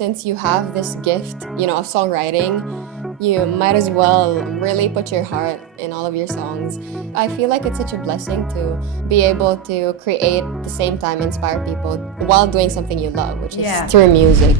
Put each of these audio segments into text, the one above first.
since you have this gift, of songwriting, you might as well really put your heart in all of your songs. I feel like it's such a blessing to be able to create at the same time inspire people while doing something you love, which is through music.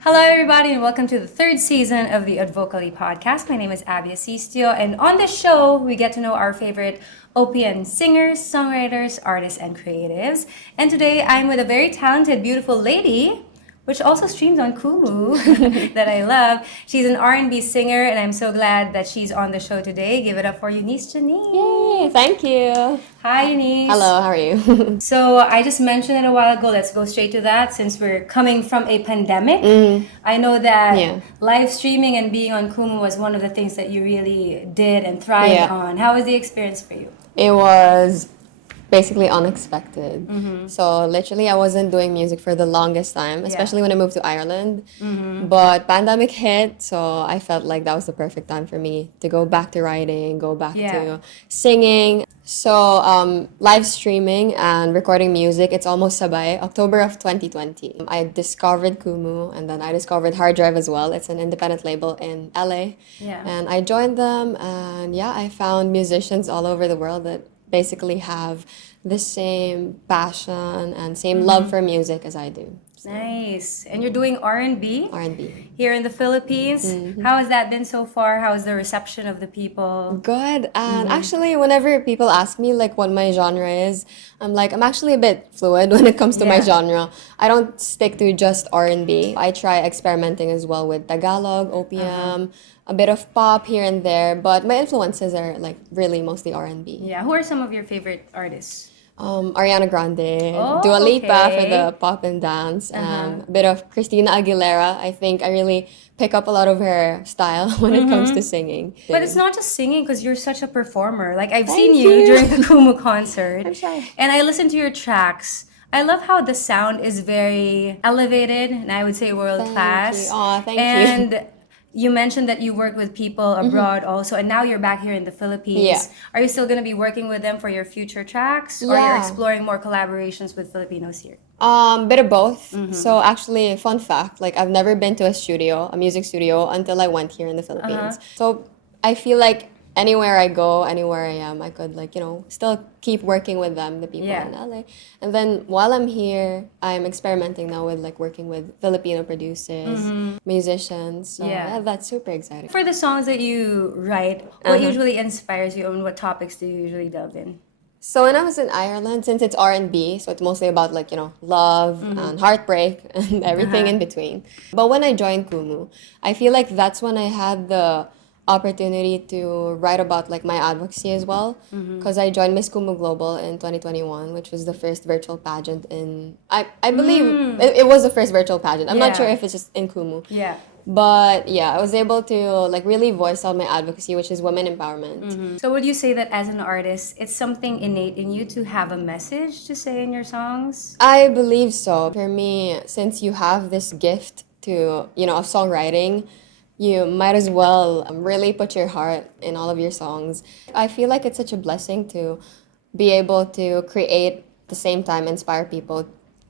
Hello, everybody, and welcome to the third season of the Advocally podcast. My name is Ideyasweb, and on this show, we get to know our favorite OPM singers, songwriters, artists, and creatives. And today, I'm with a very talented, beautiful lady, which also streams on Kumu, that I love. She's an R&B singer, and I'm so glad that she's on the show today. Give it up for Eunice Janine. Yay, thank you. Hi, Eunice. Hello, how are you? So I just mentioned it a while ago. Let's go straight to that. Since we're coming from a pandemic, I know that live streaming and being on Kumu was one of the things that you really did and thrived on. How was the experience for you? It was basically unexpected. So literally I wasn't doing music for the longest time, especially when I moved to Ireland. But pandemic hit, so I felt like that was the perfect time for me to go back to writing, go back to singing. So live streaming and recording music, it's almost sabay, October of 2020. I discovered Kumu, and then I discovered Hard Drive as well. It's an independent label in LA. And I joined them, and I found musicians all over the world that basically have the same passion and same love for music as I do. So. Nice. And you're doing R&B? R&B. Here in the Philippines. How has that been so far? How is the reception of the people? Good. And actually, whenever people ask me like what my genre is, I'm actually a bit fluid when it comes to my genre. I don't stick to just R&B. I try experimenting as well with Tagalog, OPM, a bit of pop here and there, but my influences are like really mostly R&B. Yeah, who are some of your favorite artists? Ariana Grande, Dua Lipa for the pop and dance, a bit of Christina Aguilera. I think I really pick up a lot of her style when it comes to singing. But it's not just singing, because you're such a performer. Like I've seen you during the Kumu concert. I'm shy. And I listened to your tracks. I love how the sound is very elevated, and I would say world class. Thank you. And you mentioned that you work with people abroad also, and now you're back here in the Philippines. Are you still going to be working with them for your future tracks? Or you're exploring more collaborations with Filipinos here? Bit of both. So actually, fun fact, like I've never been to a music studio, until I went here in the Philippines. So I feel like anywhere I go, anywhere I am, I could still keep working with them, the people in LA. And then while I'm here, I'm experimenting now with working with Filipino producers, musicians. So that's super exciting. For the songs that you write, what usually inspires you, and what topics do you usually delve in? So when I was in Ireland, since it's R&B, so it's mostly about love and heartbreak and everything in between. But when I joined Kumu, I feel like that's when I had the opportunity to write about my advocacy as well, because I joined Miss Kumu Global in 2021, which was the first virtual pageant in I believe it was the first virtual pageant. I'm not sure if it's just in Kumu. But I was able to really voice out my advocacy, which is women empowerment. So would you say that as an artist, it's something innate in you to have a message to say in your songs? I believe so. For me, since you have this gift to of songwriting, you might as well really put your heart in all of your songs. I feel like it's such a blessing to be able to create at the same time inspire people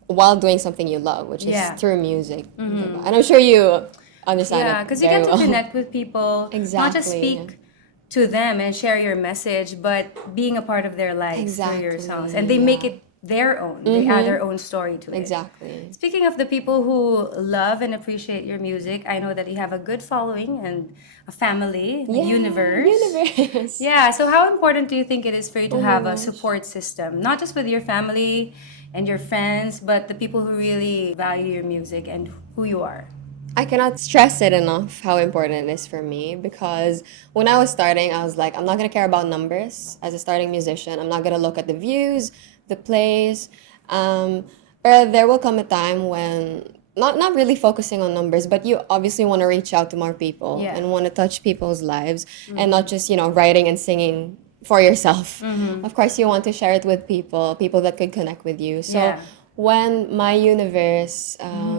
while doing something you love, which is through music. And I'm sure you understand it. Yeah, because you get to connect with people, not just speak to them and share your message, but being a part of their lives through your songs. And they make it their own. They add their own story to it. Exactly. Speaking of the people who love and appreciate your music, I know that you have a good following and a family, Euniverse. Euniverse. Yeah, so how important do you think it is for you to have a support system, not just with your family and your friends, but the people who really value your music and who you are? I cannot stress it enough how important it is for me, because when I was starting, I was like, I'm not going to care about numbers as a starting musician. I'm not going to look at the views, the plays. But there will come a time when, not really focusing on numbers, but you obviously want to reach out to more people and want to touch people's lives and not just, writing and singing for yourself. Of course, you want to share it with people that could connect with you. So when my Euniverse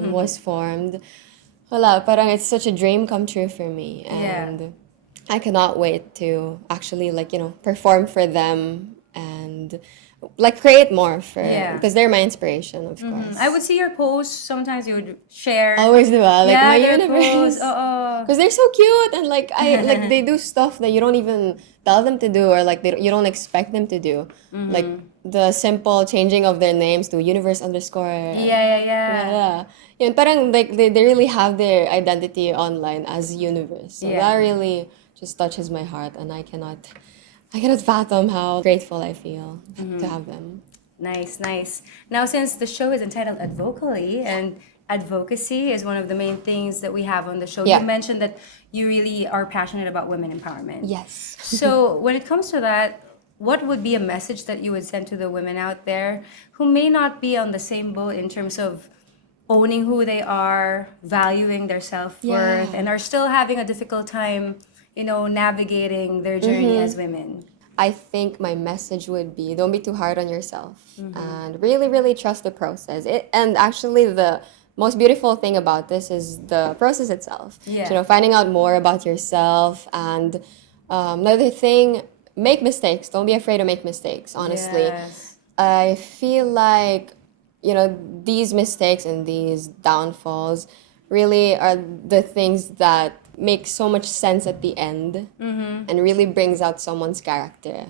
was formed, wala, parang it's such a dream come true for me. And I cannot wait to actually perform for them and create more for because they're my inspiration, of course. I would see your posts. Sometimes you would share. Always do that, Yeah, my their Universe. posts. Oh. Because they're so cute and they do stuff that you don't even tell them to do or you don't expect them to do. Like the simple changing of their names to Universe underscore. Yeah. Yun, parang they really have their identity online as Universe. So that really just touches my heart, and I cannot fathom how grateful I feel to have them. Nice. Now, since the show is entitled Advocally, and advocacy is one of the main things that we have on the show, you mentioned that you really are passionate about women empowerment. Yes. So when it comes to that, what would be a message that you would send to the women out there who may not be on the same boat in terms of owning who they are, valuing their self-worth, and are still having a difficult time, navigating their journey as women? I think my message would be, don't be too hard on yourself and really, really trust the process. And actually the most beautiful thing about this is the process itself. Yeah. Finding out more about yourself. And another thing, make mistakes. Don't be afraid to make mistakes, honestly. Yes. I feel like, these mistakes and these downfalls really are the things that make so much sense at the end and really brings out someone's character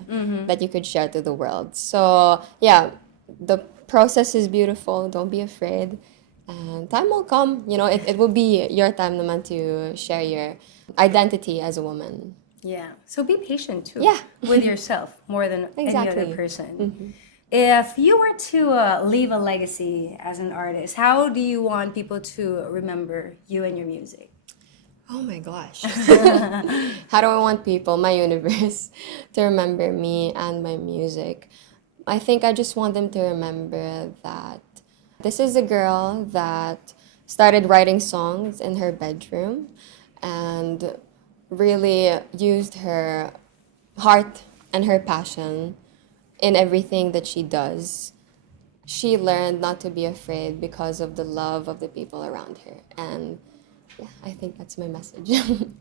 that you could share to the world. So, yeah, the process is beautiful. Don't be afraid. And time will come. It will be your time naman to share your identity as a woman. Yeah. So be patient too. Yeah. With yourself more than any Exactly. other person. If you were to leave a legacy as an artist, how do you want people to remember you and your music? Oh my gosh. How do I want people, my universe, to remember me and my music? I think I just want them to remember that this is a girl that started writing songs in her bedroom and really used her heart and her passion in everything that she does. She learned not to be afraid because of the love of the people around her. And yeah, I think that's my message.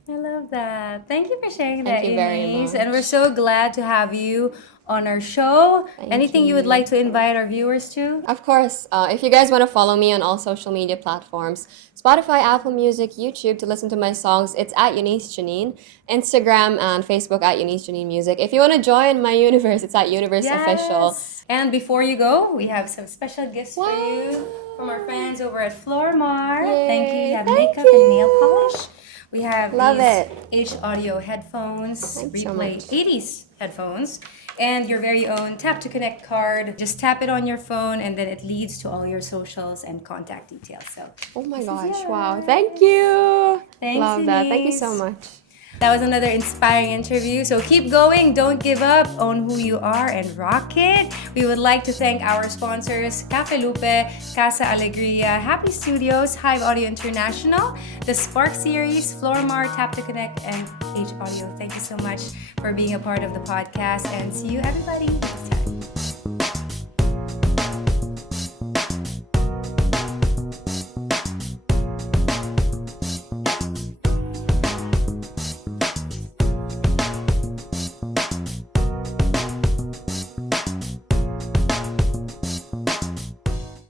I love that. Thank you for sharing that, Thank you very Eunice. much. And we're so glad to have you on our show. Thank Anything you would like to invite our viewers to? Of course, if you guys want to follow me on all social media platforms, Spotify, Apple Music, YouTube, to listen to my songs, it's at Eunice Janine. Instagram and Facebook at Eunice Janine Music. If you want to join my universe, it's at Universe Official. And before you go, we have some special gifts for you from our friends over at Flormar. Yay. Thank you. You have Thank makeup you. and nail polish. We have Love these H audio headphones, Thanks so replay much. 80s headphones, and your very own tap to connect card. Just tap it on your phone and then it leads to all your socials and contact details. So Oh my this is gosh, yours. wow. Thank you. Thanks, Love that. Thank you Eunice. so much. That was another inspiring interview. So keep going, don't give up, own who you are, and rock it. We would like to thank our sponsors, Cafe Lupe, Casa, Alegria, Happy Studios, Hive Audio International, the Spark Series, Flormar, Tap to Connect, and H Audio. Thank you so much for being a part of the podcast, and see you, everybody.